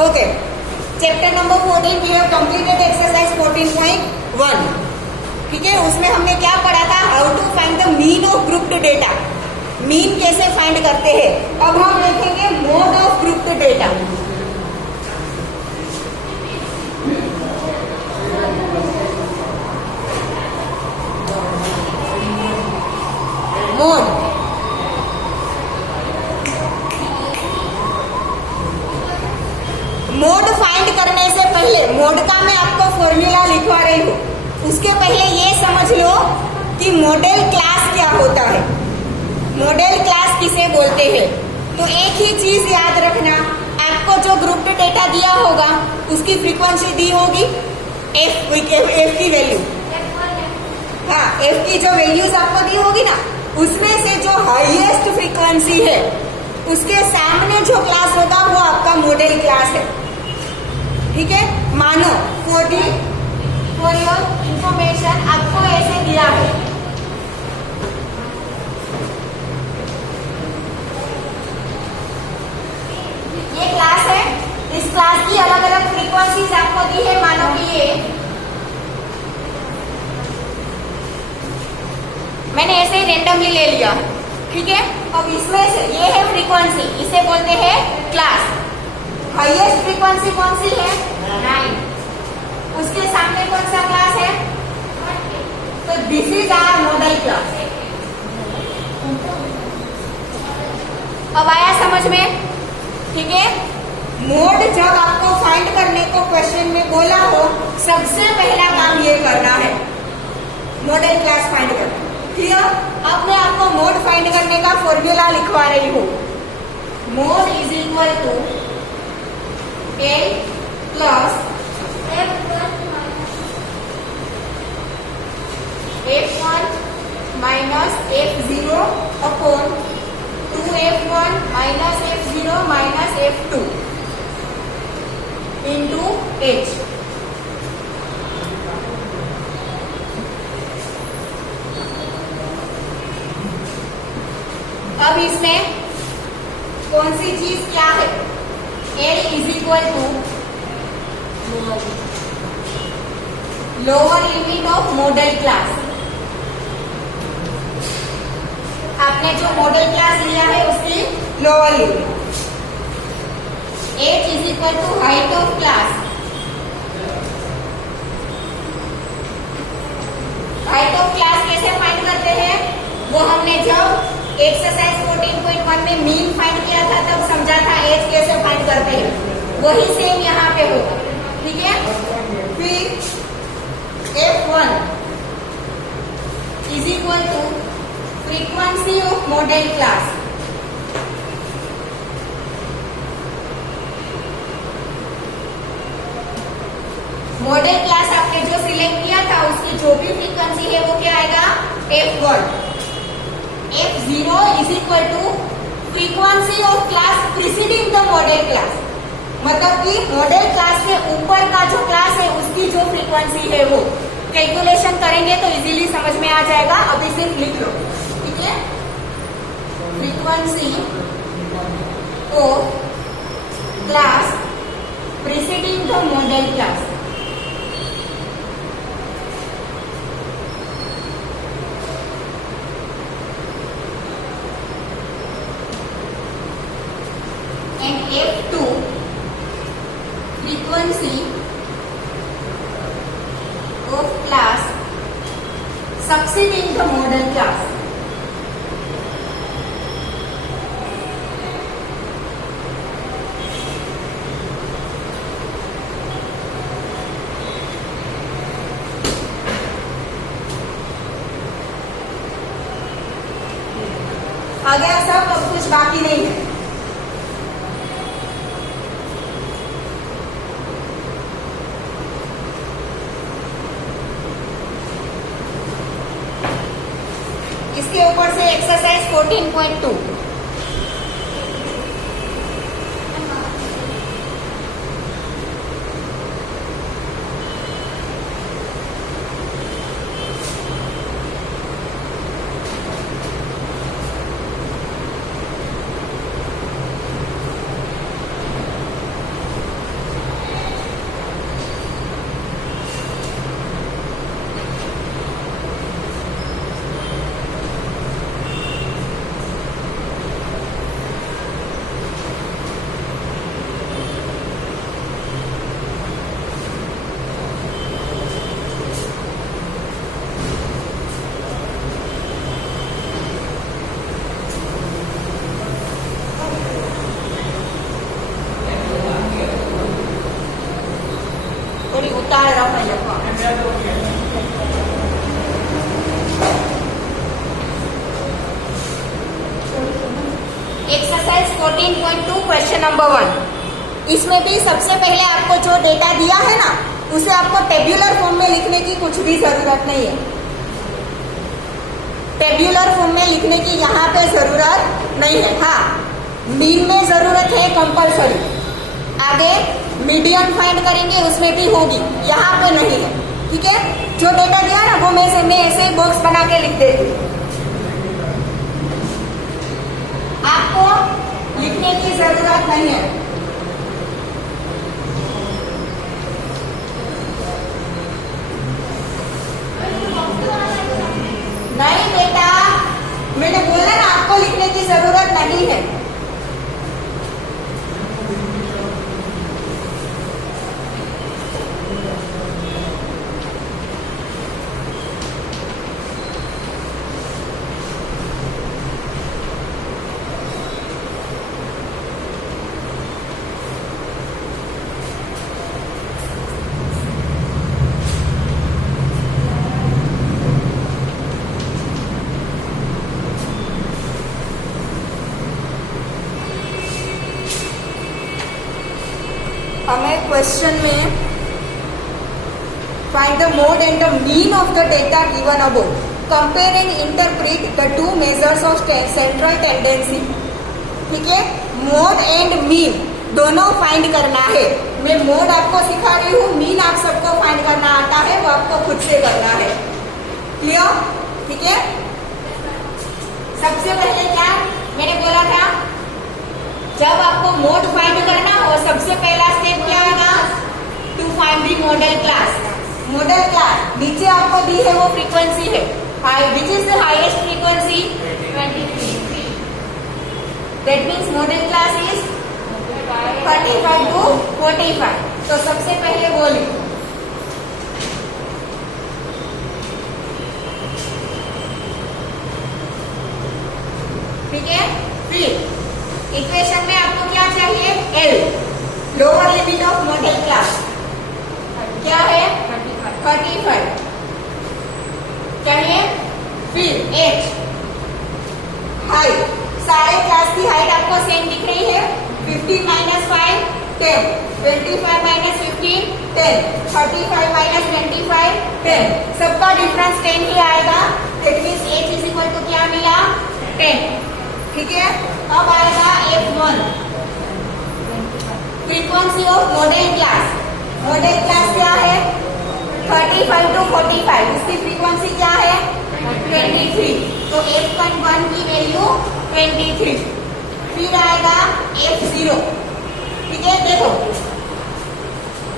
Okay, chapter number 14 we have completed exercise 14.1। ठीक है, उसमें हमने क्या पढ़ा था? How to find the mean of grouped data. Mean कैसे फाइंड करते हैं। अब हम देखेंगे mode of grouped data. Mode, mode find करने से पहले मोड का मैं आपको फॉर्मूला लिखवा रही हूँ। उसके पहले ये समझ लो कि मॉडल क्लास क्या होता है। मॉडल क्लास किसे बोलते हैं? तो एक ही चीज याद रखना, आपको जो ग्रुप डेटा दिया होगा उसकी फ्रीक्वेंसी दी होगी, एफ की वैल्यू, हाँ एफ की जो वैल्यूज आपको दी होगी ना, उसमें से जो हाईएस्ट फ्रीक्वेंसी है उसके सामने जो क्लास होगा वो आपका मॉडल क्लास है। ठीक है, मानो फॉर योर इंफॉर्मेशन आपको ऐसे दिया है, ये क्लास है, इस क्लास की अलग अलग फ्रीक्वेंसीज आपको दी है। मानो कि ये मैंने ऐसे ही रेंडमली ले लिया। ठीक है, अब इसमें से ये है फ्रीक्वेंसी, इसे बोलते हैं क्लास। हाईएस्ट फ्रीक्वेंसी कौन सी है? 9। उसके सामने कौन सा क्लास है? तो this is our modal class. अब आया समझ में? ठीक है, मोड जब आपको फाइंड करने को क्वेश्चन में बोला हो, सबसे पहला काम ये करना है, मॉडल क्लास फाइंड करना। ठीक है, अब मैं आपको मोड फाइंड करने का फॉर्मूला लिखवा रही हूँ। Mode is equal to L plus F1 minus F0 upon 2F1 minus F0 minus F2 into H। अब इसमें कौन सी चीज क्या है? L is equal to lower limit of modal class. आपने जो मॉडल क्लास लिया है उसकी lower limit. H is equal to height of class. Height of class कैसे फाइंड करते हैं? वो हमने जब एक्सरसाइज 14.1 में मीन फाइंड किया था तब समझा था H कैसे फाइंड करते हैं, वही सेम यहाँ पे होगा। ठीक है, फिर F1 is equal to frequency of model class। Model class आपने जो सिलेक्ट किया था उसकी जो भी फ्रीक्वेंसी है वो क्या आएगा? F1। F0 is equal to frequency of class preceding the model class। मतलब कि मॉडल क्लास के ऊपर का जो क्लास है उसकी जो फ्रीक्वेंसी है वो कैलकुलेशन करेंगे तो इजीली समझ में आ जाएगा। अभी सिर्फ लिख लो। ठीक है, frequency of class preceding the model class. And F2 frequency of class succeeding the model class। आ गया सब, अब कुछ बाकी नहीं है। इसके ऊपर से एक्सरसाइज 14.2। टाळ रखाइए। Exercise 14.2 question number 1। इसमें भी सबसे पहले आपको जो डेटा दिया है ना, उसे आपको टेब्यूलर फॉर्म में लिखने की कुछ भी जरूरत नहीं है। टेब्यूलर फॉर्म में लिखने की यहाँ पे जरूरत नहीं है। हाँ, मीन में जरूरत है कंपल्सरी। आगे मीडियन फाइंड करेंगे, उसमें भी होगी, यहाँ पे नहीं है। ठीक है, जो डेटा दिया ना वो मैं ऐसे ही बॉक्स बना के लिख देती हूँ। आपको लिखने की जरूरत नहीं है। नहीं बेटा, मैंने बोला ना आपको लिखने की जरूरत नहीं है। हमें क्वेश्चन में find the mode and the mean of the data given above, compare and interpret the two measures of central tendency. ठीक है, मोड एंड मीन दोनों फाइंड करना है। मैं मोड आपको सिखा रही हूँ, मीन आप सबको फाइंड करना आता है, वो आपको खुद से करना है। क्लियर? ठीक है, सबसे पहले क्या मैंने बोला था, जब आपको मोड फाइंड करना हो सबसे पहला स्टेप क्या आएगा, to find the modal class. Modal class नीचे आपको दी है वो फ्रीक्वेंसी है, which is the highest frequency 23। That means modal class is 35 to 45। तो सबसे पहले बोली ठीक है। फिर इक्वेशन में आपको क्या चाहिए, L, lower limit of modal class क्या है 35 चाहिए। फिर H, हाइट, सारे क्लास की हाइट आपको सेम दिख रही है, 15 - 5 10, 25 - 15 10, 35 - 25 10, सबका डिफरेंस 10 ही आएगा। That means H is equal to क्या मिला 10। ठीक है, अब आएगा F1, frequency of modal class. Modal class क्या है 35 to 45, इसकी फ्रीक्वेंसी क्या है 23। तो F1 की वैल्यू 23। फिर आएगा F0। ठीक है, देखो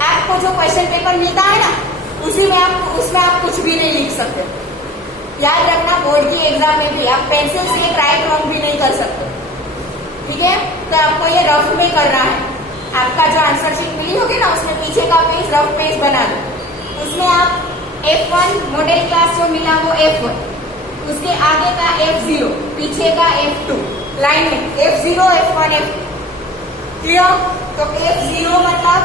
आपको जो क्वेश्चन पेपर मिलता है ना, उसमें आप कुछ भी नहीं लिख सकते। याद रखना, बोर्ड की एग्जाम में भी आप पेंसिल से एक राइट रॉन्ग भी नहीं कर सकते। ठीक है, तो आपको ये रफ में करना है। आपका जो आंसर शीट मिली होगी ना, उसमें पीछे का पेज रफ पेज बना लो। उसमें आप F1 मॉडल क्लास जो मिला वो F1, उसके आगे का F0, पीछे का F2, लाइन में F0 F1 F2। क्लियर? तो F0 मतलब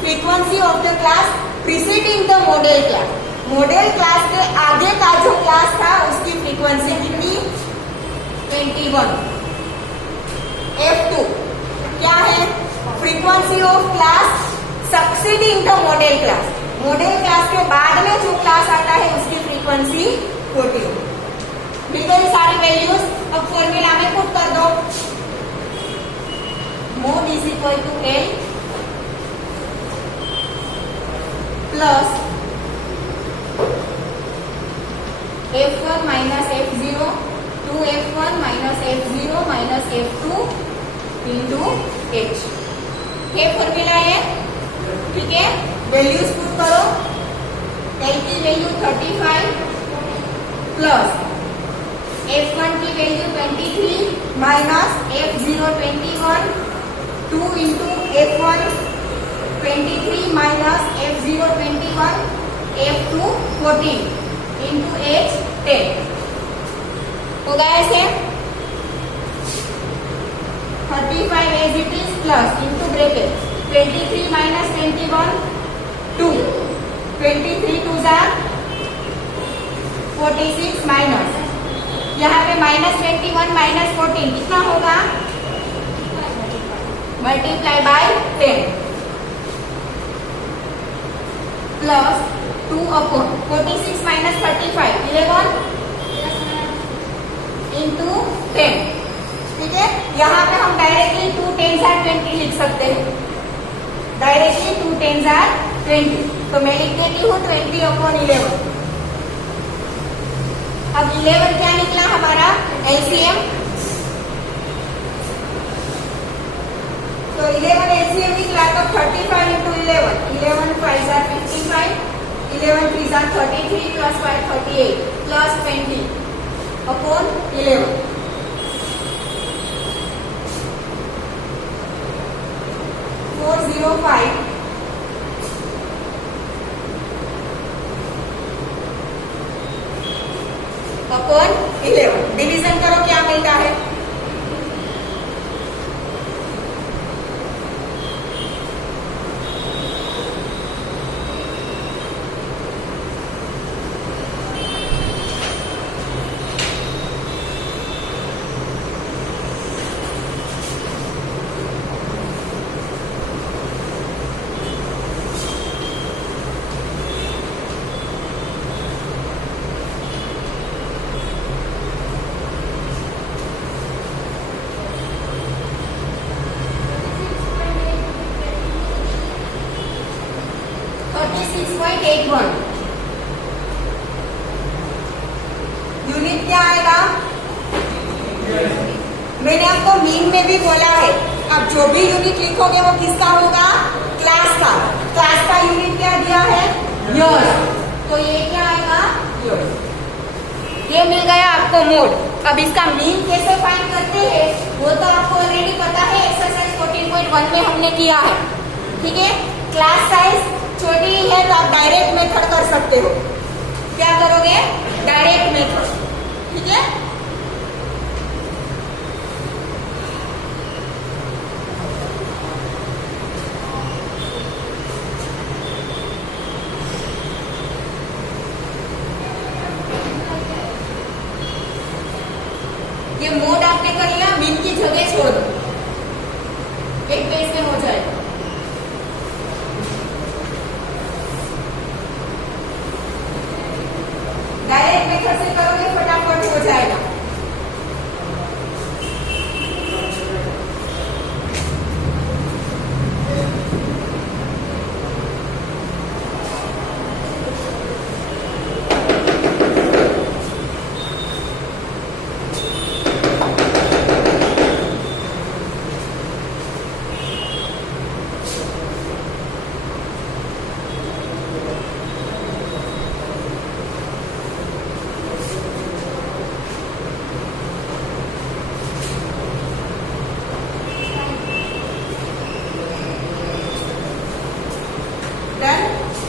frequency of the class preceding the model class. Modal class के आगे का जो क्लास था उसकी फ्रीक्वेंसी कितनी 21। F2 क्या है, frequency of class succeeding the model class. Modal class के बाद में जो क्लास आता है उसकी फ्रीक्वेंसी 40। मिल गई सारी वैल्यूज। अब फॉर्मूला में पुट कर दो, mode is equal to L plus F1 minus F0 2F1 minus F0 minus F2 into H। ये फॉर्मूला है। ठीक है, वैल्यूज पुट करो। L की वैल्यू 35 प्लस F1 की value 23 minus F0 21, 2 into F1 23 minus F0 21, F2 14 into H 10 होगा ऐसे। 35 as it is plus into bracket 23 minus 21 2 23 टू जार 46 माइनस, यहाँ पे -21 -14 कितना होगा, multiply by 10 plus 2 upon 46 minus 35 11 into 10। ठीक है, यहाँ पे हम डायरेक्टली 2 10s are 20 लिख सकते हैं, डायरेक्टली 2 10s are 20। तो मैं लिख देती हूँ 20 अपॉन 11। अब 11 क्या निकला हमारा एलसीएम, तो 11 एलसीएम निकला तो 35 into 11, 11 5s are 55, 11 3s are 33 plus 5 38 plus 20 upon 11। 405 upon 11। Division करो क्या मिलता है, यूनिट क्या आएगा, मैंने आपको मीन में भी बोला है, अब जो भी यूनिट लिखोगे वो किसका होगा, क्लास का। क्लास का यूनिट क्या दिया है, ईयर्स, तो ये क्या आएगा, ईयर्स। ये मिल गया आपको मोड। अब इसका मीन कैसे फाइंड करते हैं वो तो आपको ऑलरेडी पता है, एक्सरसाइज 14.1 में हमने किया है। ठीक है, क्लास साइज छोटी है तो आप डायरेक्ट मेथड कर सकते हो। क्या करोगे, डायरेक्ट मेथड। ठीक है, ये मोड आपने कर लिया, मीन की जगह छोड़ दो, एक पेज में हो जाएगा। डायरेक्ट मेथड से करोगे फटाफट हो जाएगा।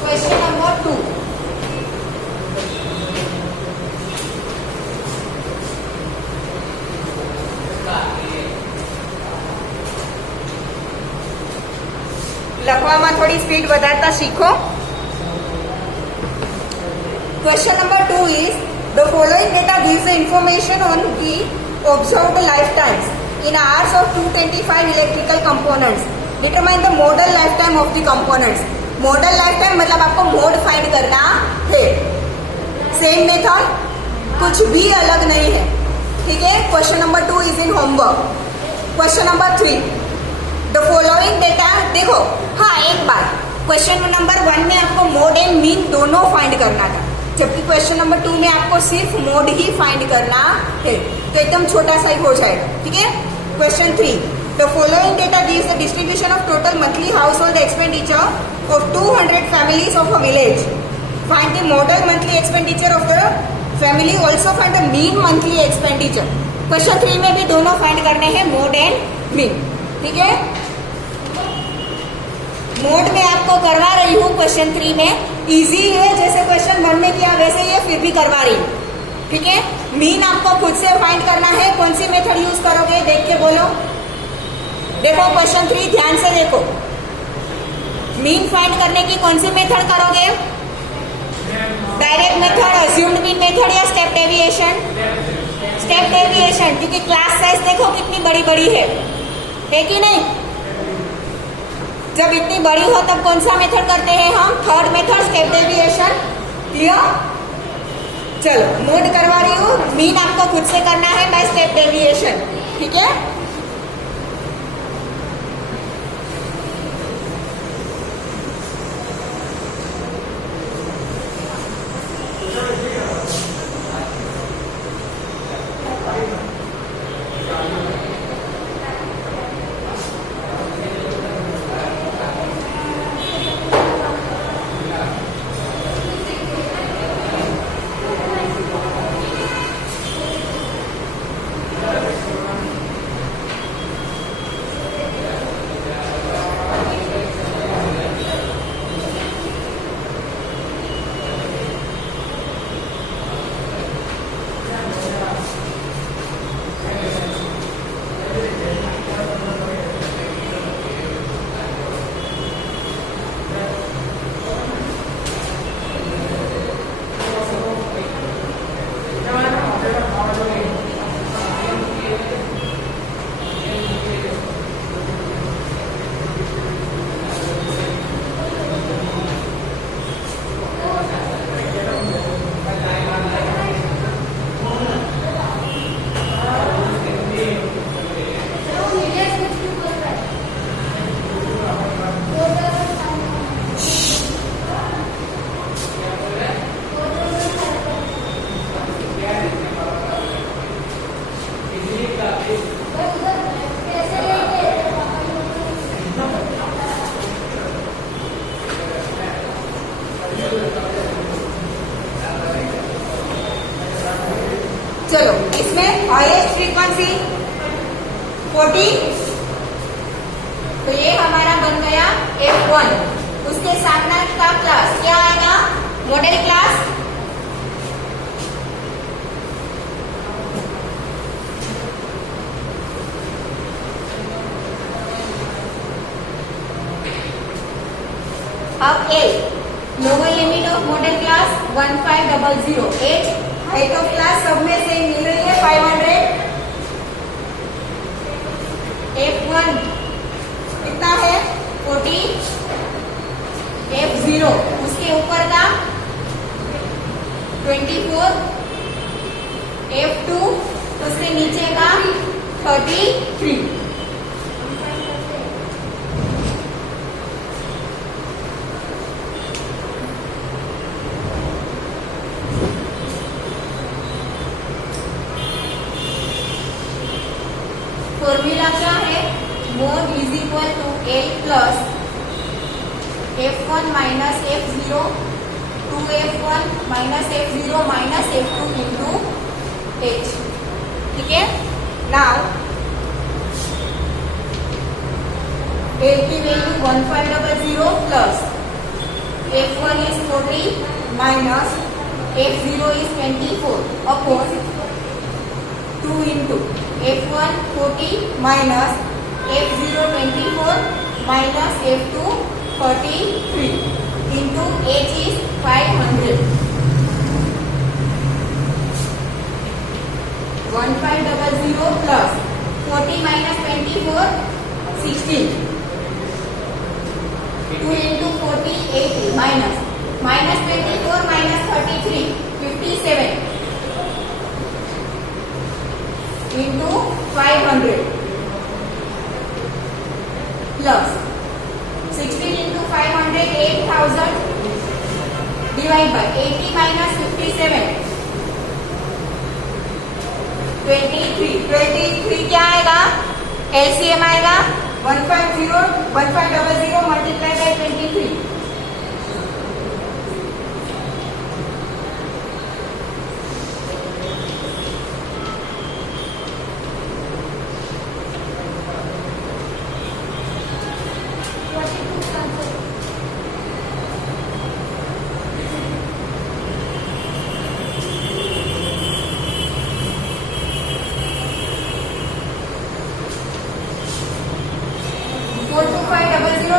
क्वेश्चन नंबर 2, લખવામાં થોડી સ્પીડ વધારતા શીખો। Question number 2 is the following data gives the information on the observed lifetimes in hours of 225 electrical components. Determine the modal lifetime of the components. Model life time मतलब आपको mode find करना है। Same method, कुछ भी अलग नहीं है। ठीक है, question number 2 is in homework. Question number 3, the following data, देखो हाँ एक बार, क्वेश्चन नंबर 1 में आपको मोड एंड मीन दोनों फाइंड करना था, जबकि क्वेश्चन नंबर 2 में आपको सिर्फ मोड ही फाइंड करना है, तो एकदम छोटा सा ही हो जाएगा। ठीक है, question 3, the following data gives the distribution of total monthly house hold expenditure of 200 families of a village. Find the modal monthly expenditure of the family. Also find the mean monthly expenditure. Question 3 में भी दोनों find करने हैं, mode and mean. ठीक है, mode में आपको करवा रही हूँ क्वेश्चन 3 में, इजी है, जैसे क्वेश्चन 1 में किया वैसे ही है, फिर भी करवा रही हूँ। ठीक है, मीन आपको खुद से फाइंड करना है। कौन सी मेथड यूज करोगे देख के बोलो। देखो क्वेश्चन 3 ध्यान से देखो, मीन फाइंड करने की कौन सी मेथड करोगे, direct method, assumed mean method या स्टेप डेविएशन? स्टेप डेविएशन, क्योंकि क्लास साइज देखो कितनी बड़ी बड़ी है कि नहीं? जब इतनी बड़ी हो तब कौन सा मेथड करते हैं हम? Third method, step deviation. Clear? चलो नोट करवा रही हूँ, मीन आपको खुद से करना है बाय स्टेप डेविएशन, ठीक है? चलो इसमें हाईएस्ट फ्रीक्वेंसी 40, तो ये हमारा बन गया F1। उसके साथ का क्लास क्या आएगा? Model class. अब A, lower limit of modal class 1500, H height of class सब में से मिल रही है 500। F1 कितना है? 40। F0 उसके ऊपर का 24। F2 उसके नीचे का 33। फॉर्मूला क्या है? Mode is equal to L plus F1 minus F0 2F1 minus F0 minus F2 into H। ठीक है? नाउ L की value 1500 plus F1 is 40 minus F0 is 24 upon 2 into F1 40 minus F0 24 minus F2 43 into H is 500. 1500 plus 40 minus 24 16. 2 into 40 80 minus 24 minus 33 57. Into 500 plus 16 into 500 8000 divide by 80 minus 57 23 क्या आएगा? LCM आएगा 1500 multiply by 23।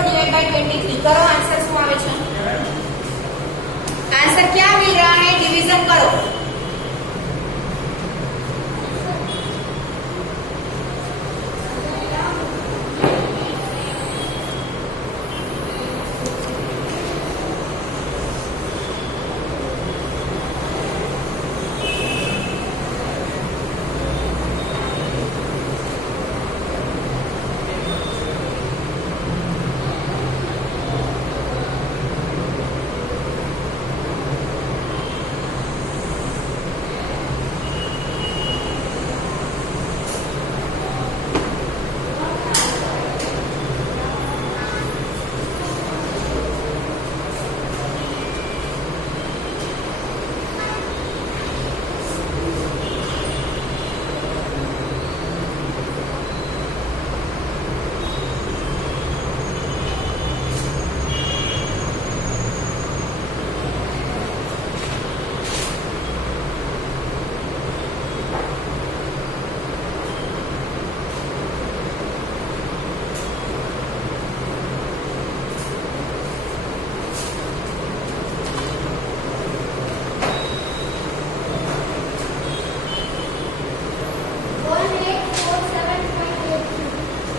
Divide by 23 करो, answer શું આવે છે? Answer क्या मिल रहा है, डिवीजन करो।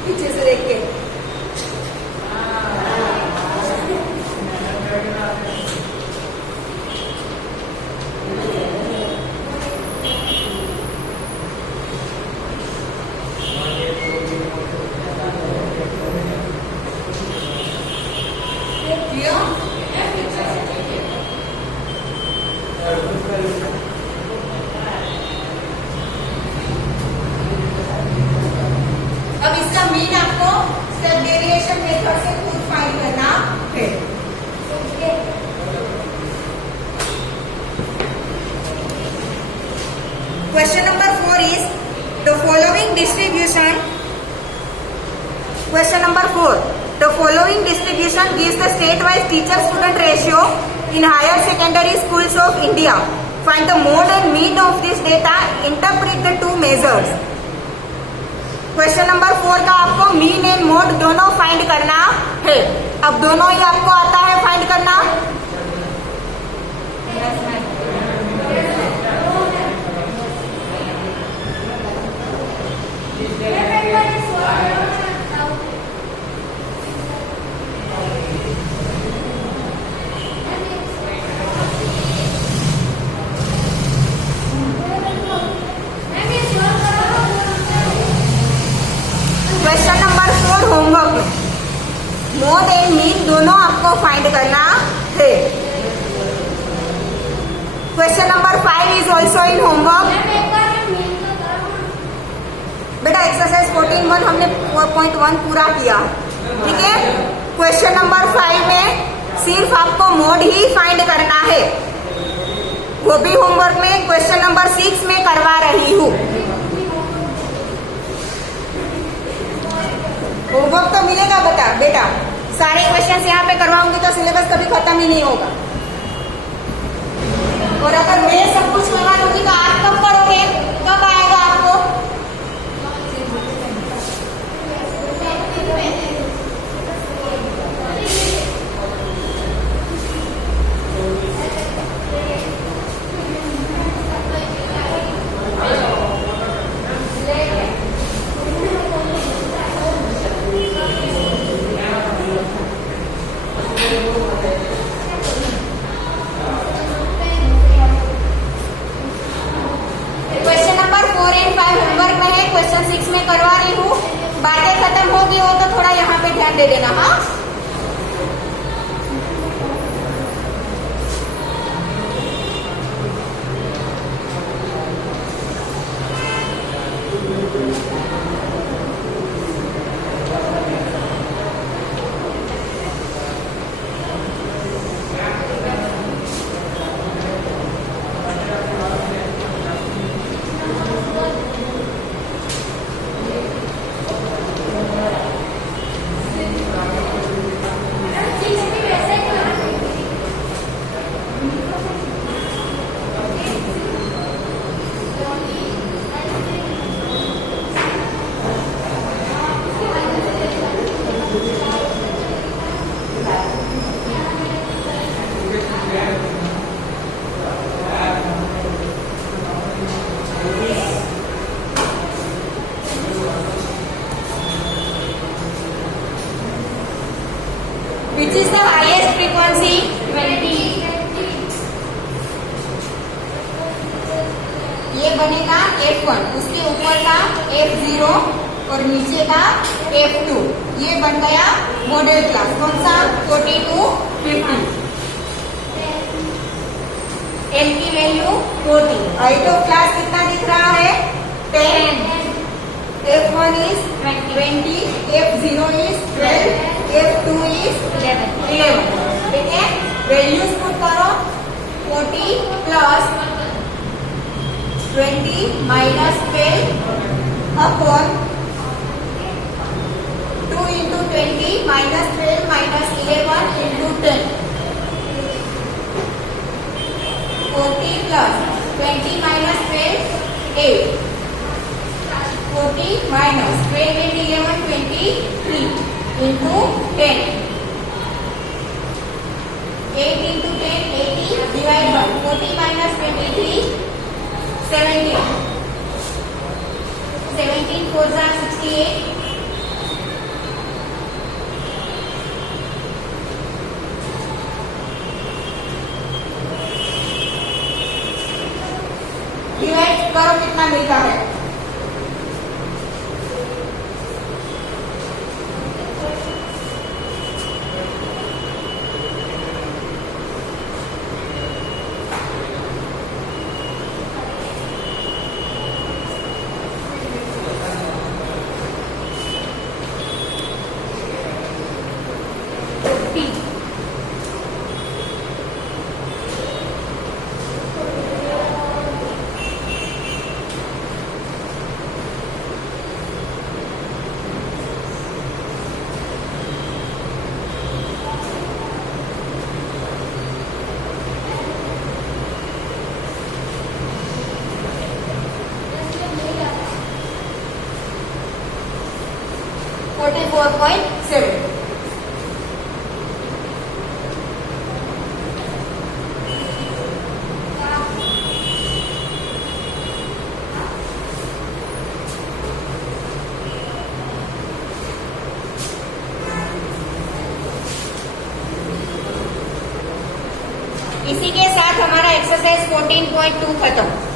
पीछे से देख के अब इसका मीन आपको स्टेप डेरिवेशन मेथड से खुद फाइंड करना है। Question number 4 is the following distribution. Question number 4, the following distribution gives the state wise teacher student ratio in higher secondary schools of India. Find the mode and mean of this data, interpret the two measures. Question number 4 का आपको mean and mode दोनों find करना है। अब दोनों ही आपको आता है फाइंड करना। क्वेश्चन नंबर 4 होमवर्क में मोड एंड मीन दोनों आपको फाइंड करना है। Question number 5 is also in homework. बेटा एक्सरसाइज 14.1 हमने 4.1 पूरा किया, ठीक है। क्वेश्चन नंबर 5 में सिर्फ आपको मोड ही फाइंड करना है, वो भी होमवर्क में क्वेश्चन नंबर 6 में करवा रही हूँ। होमवर्क तो मिलेगा बेटा, सारे क्वेश्चंस यहाँ पे करवाऊंगी तो सिलेबस कभी खत्म ही नहीं होगा। और अगर मैं सब कुछ करवा दूंगी तो आप कब करोगे, कब आएगा आपको? क्वेश्चन नंबर 4 एंड 5 होमवर्क में है, क्वेश्चन 6 में करवा रही हूँ। बातें खत्म हो गई हो तो थोड़ा यहाँ पे ध्यान दे देना। हाँ, हाईएस्ट फ्रीक्वेंसी 20, ये बनेगा F1, उसके ऊपर का F0 और नीचे का F2। ये बन गया मॉडल क्लास। कौन सा? 40 to 50। n की वैल्यू 40। हाइट ऑफ क्लास कितना दिख रहा है? 10। F1 is 20, F0 is 12, F2 is 11। ठीक है, वैल्यूज पुट करो। 40 plus 20 minus 12 upon 2 into 20 minus 12 minus 11 into 10. 40 plus 20 minus 12, 8. 40 minus 12 and 11, 23 into 10. 8 into 10, 80 divided by 40 minus 23, 17. 17 4s are 68. Divide करो कितना मिलता है? .7। इसी के साथ हमारा एक्सरसाइज 14.2 खत्म।